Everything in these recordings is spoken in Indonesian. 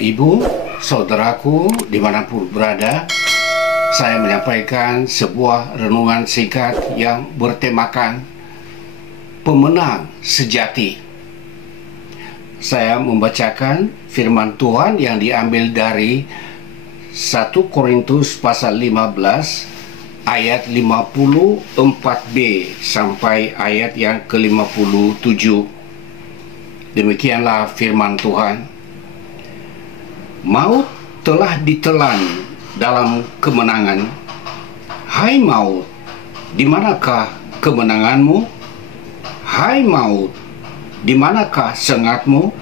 Bapak Ibu, saudaraku dimanapun berada, saya menyampaikan sebuah renungan singkat yang bertemakan pemenang sejati. Saya membacakan firman Tuhan yang diambil dari 1 Korintus pasal 15 ayat 54b sampai ayat yang ke-57. Demikianlah firman Tuhan. Maut telah ditelan dalam kemenangan. Hai maut, di manakah kemenanganmu? Hai maut, di manakah sengatmu?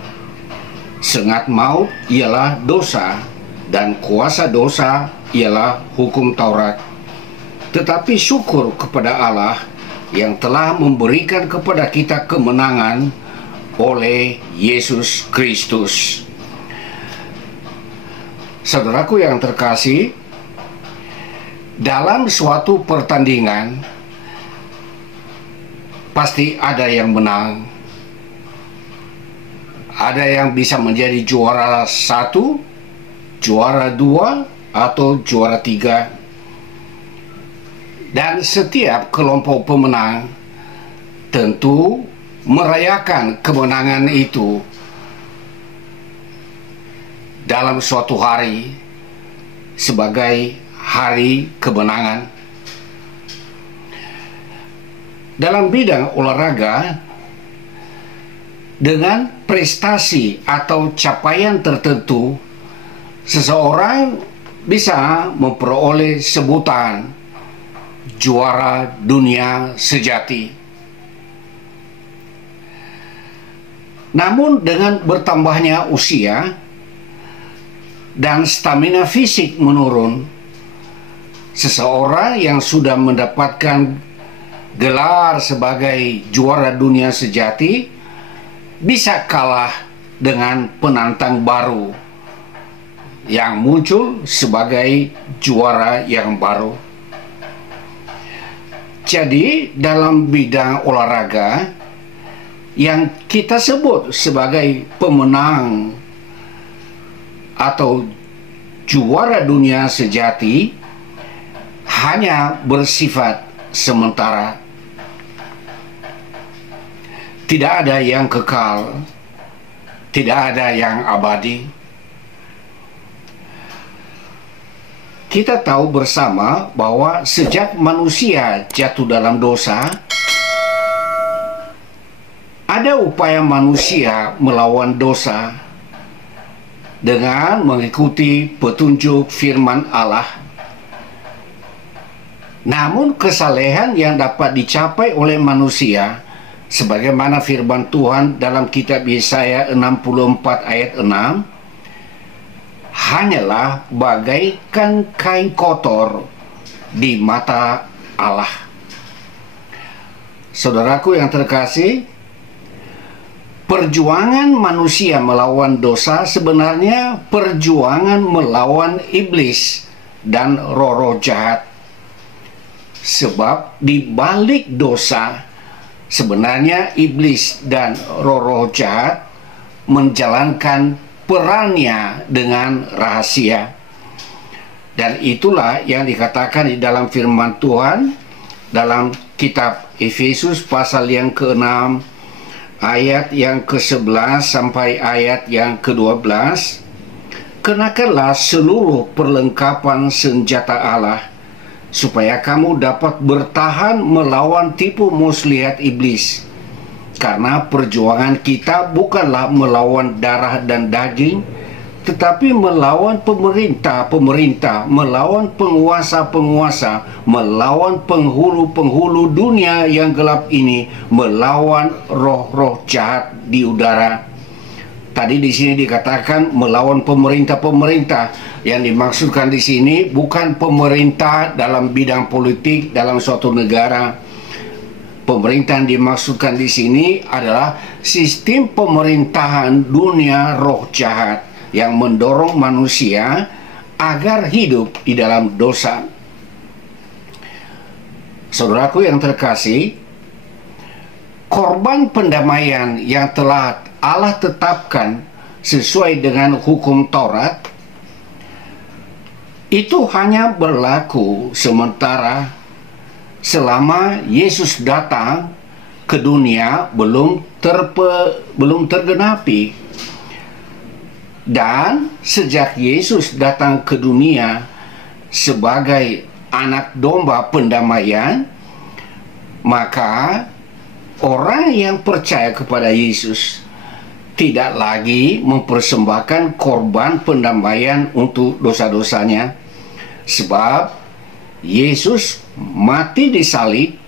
Sengat maut ialah dosa, dan kuasa dosa ialah hukum Taurat. Tetapi syukur kepada Allah yang telah memberikan kepada kita kemenangan oleh Yesus Kristus. Saudaraku yang terkasih, dalam suatu pertandingan pasti ada yang menang, ada yang bisa menjadi juara 1, juara 2, atau juara 3. Dan setiap kelompok pemenang tentu merayakan kemenangan itu dalam suatu hari sebagai hari kemenangan. Dalam bidang olahraga, dengan prestasi atau capaian tertentu, seseorang bisa memperoleh sebutan juara dunia sejati. Namun dengan bertambahnya usia dan stamina fisik menurun, seseorang yang sudah mendapatkan gelar sebagai juara dunia sejati bisa kalah dengan penantang baru yang muncul sebagai juara yang baru. Jadi dalam bidang olahraga, yang kita sebut sebagai pemenang atau juara dunia sejati hanya bersifat sementara. Tidak ada yang kekal, tidak ada yang abadi. Kita tahu bersama bahwa sejak manusia jatuh dalam dosa, ada upaya manusia melawan dosa dengan mengikuti petunjuk firman Allah. Namun kesalehan yang dapat dicapai oleh manusia, sebagaimana firman Tuhan dalam kitab Yesaya 64 ayat 6, hanyalah bagaikan kain kotor di mata Allah. Saudaraku yang terkasih, perjuangan manusia melawan dosa sebenarnya perjuangan melawan iblis dan roh-roh jahat. Sebab di balik dosa sebenarnya iblis dan roh-roh jahat menjalankan perannya dengan rahasia. Dan itulah yang dikatakan di dalam firman Tuhan dalam kitab Efesus pasal yang ke-6 ayat yang ke-11 sampai ayat yang ke-12. Kenakanlah seluruh perlengkapan senjata Allah, supaya kamu dapat bertahan melawan tipu muslihat iblis. Karena perjuangan kita bukanlah melawan darah dan daging, tetapi melawan pemerintah-pemerintah, melawan penguasa-penguasa, melawan penghulu-penghulu dunia yang gelap ini, melawan roh-roh jahat di udara. Tadi di sini dikatakan melawan pemerintah-pemerintah. Yang dimaksudkan di sini bukan pemerintah dalam bidang politik dalam suatu negara. Pemerintah yang dimaksudkan di sini adalah sistem pemerintahan dunia roh jahat yang mendorong manusia agar hidup di dalam dosa. Saudaraku yang terkasih, korban pendamaian yang telah Allah tetapkan sesuai dengan hukum Taurat, itu hanya berlaku sementara selama Yesus datang ke dunia belum tergenapi. Dan sejak Yesus datang ke dunia sebagai anak domba pendamaian, maka orang yang percaya kepada Yesus tidak lagi mempersembahkan korban pendamaian untuk dosa-dosanya, sebab Yesus mati di salib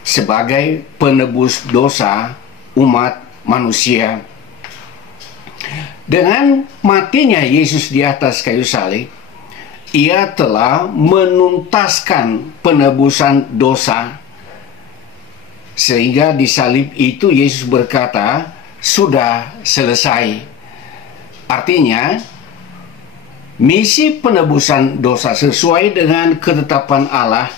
sebagai penebus dosa umat manusia. Dengan matinya Yesus di atas kayu salib, Ia telah menuntaskan penebusan dosa. Sehingga di salib itu Yesus berkata, sudah selesai. Artinya, misi penebusan dosa sesuai dengan ketetapan Allah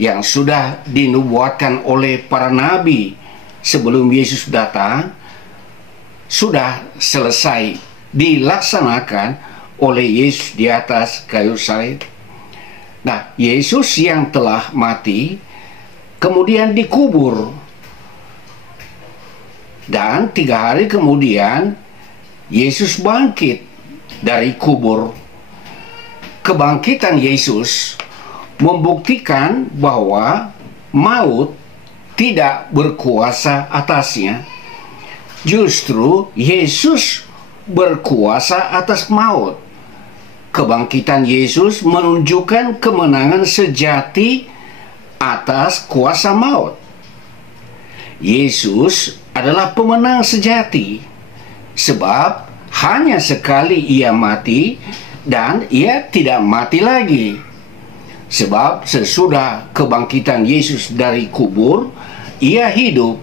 yang sudah dinubuatkan oleh para nabi sebelum Yesus datang, sudah selesai dilaksanakan oleh Yesus di atas kayu salib. Nah, Yesus yang telah mati kemudian dikubur, dan 3 hari kemudian Yesus bangkit dari kubur. Kebangkitan Yesus membuktikan bahwa maut tidak berkuasa atasnya. Justru Yesus berkuasa atas maut. Kebangkitan Yesus menunjukkan kemenangan sejati atas kuasa maut. Yesus adalah pemenang sejati, sebab hanya sekali Ia mati dan Ia tidak mati lagi. Sebab sesudah kebangkitan Yesus dari kubur, Ia hidup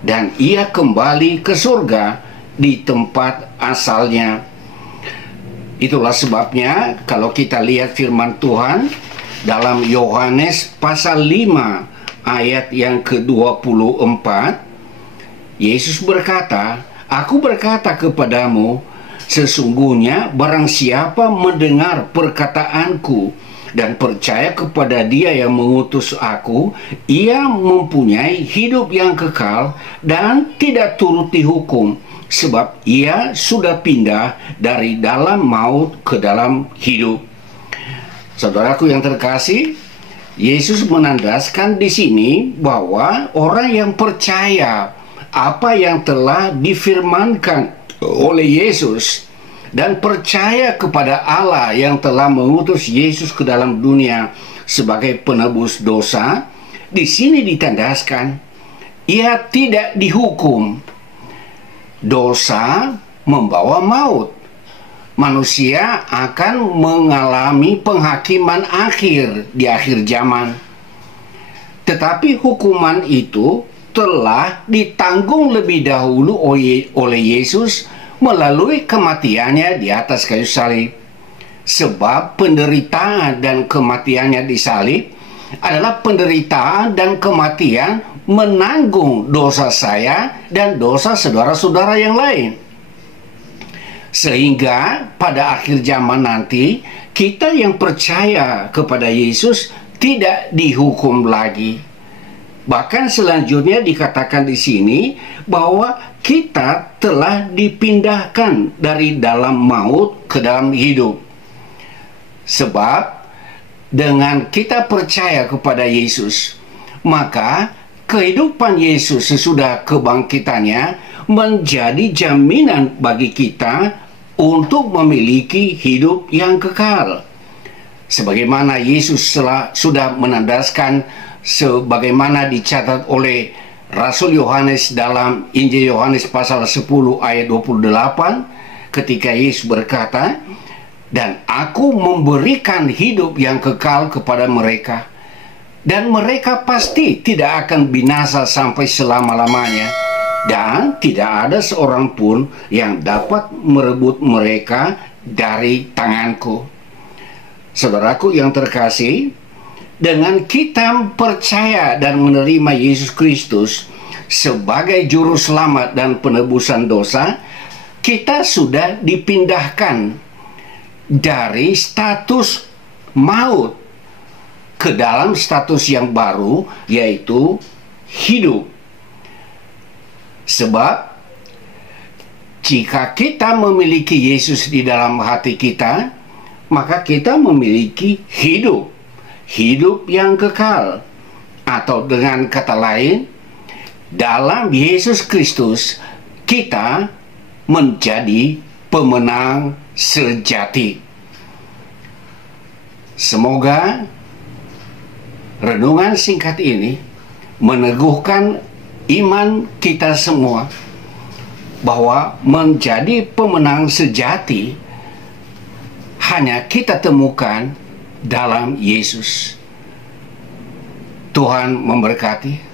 dan Ia kembali ke surga di tempat asalnya. Itulah sebabnya kalau kita lihat firman Tuhan dalam Yohanes pasal 5 ayat yang ke-24, Yesus berkata, "Aku berkata kepadamu, sesungguhnya barang siapa mendengar perkataanku dan percaya kepada Dia yang mengutus aku, ia mempunyai hidup yang kekal dan tidak turut dihukum, sebab ia sudah pindah dari dalam maut ke dalam hidup." Saudaraku yang terkasih, Yesus menandaskan di sini bahwa orang yang percaya apa yang telah difirmankan oleh Yesus dan percaya kepada Allah yang telah mengutus Yesus ke dalam dunia sebagai penebus dosa, di sini ditandaskan ia tidak dihukum. Dosa membawa maut. Manusia akan mengalami penghakiman akhir di akhir zaman. Tetapi hukuman itu telah ditanggung lebih dahulu oleh Yesus melalui kematiannya di atas kayu salib. Sebab penderitaan dan kematiannya di salib adalah penderitaan dan kematian menanggung dosa saya dan dosa saudara-saudara yang lain. Sehingga pada akhir zaman nanti, kita yang percaya kepada Yesus tidak dihukum lagi. Bahkan selanjutnya dikatakan di sini bahwa kita telah dipindahkan dari dalam maut ke dalam hidup. Sebab dengan kita percaya kepada Yesus, maka kehidupan Yesus sesudah kebangkitannya menjadi jaminan bagi kita untuk memiliki hidup yang kekal. Sebagaimana Yesus sudah menandaskan, sebagaimana dicatat oleh Rasul Yohanes dalam Injil Yohanes pasal 10 ayat 28, ketika Yesus berkata, "Dan aku memberikan hidup yang kekal kepada mereka, dan mereka pasti tidak akan binasa sampai selama-lamanya, dan tidak ada seorang pun yang dapat merebut mereka dari tanganku." Saudaraku yang terkasih, dengan kita percaya dan menerima Yesus Kristus sebagai juru selamat dan penebusan dosa, kita sudah dipindahkan dari status maut ke dalam status yang baru, yaitu hidup. Sebab jika kita memiliki Yesus di dalam hati kita, maka kita memiliki hidup, hidup yang kekal. Atau dengan kata lain, dalam Yesus Kristus kita menjadi pemenang sejati. Semoga renungan singkat ini meneguhkan iman kita semua bahwa menjadi pemenang sejati hanya kita temukan dalam Yesus. Tuhan memberkati.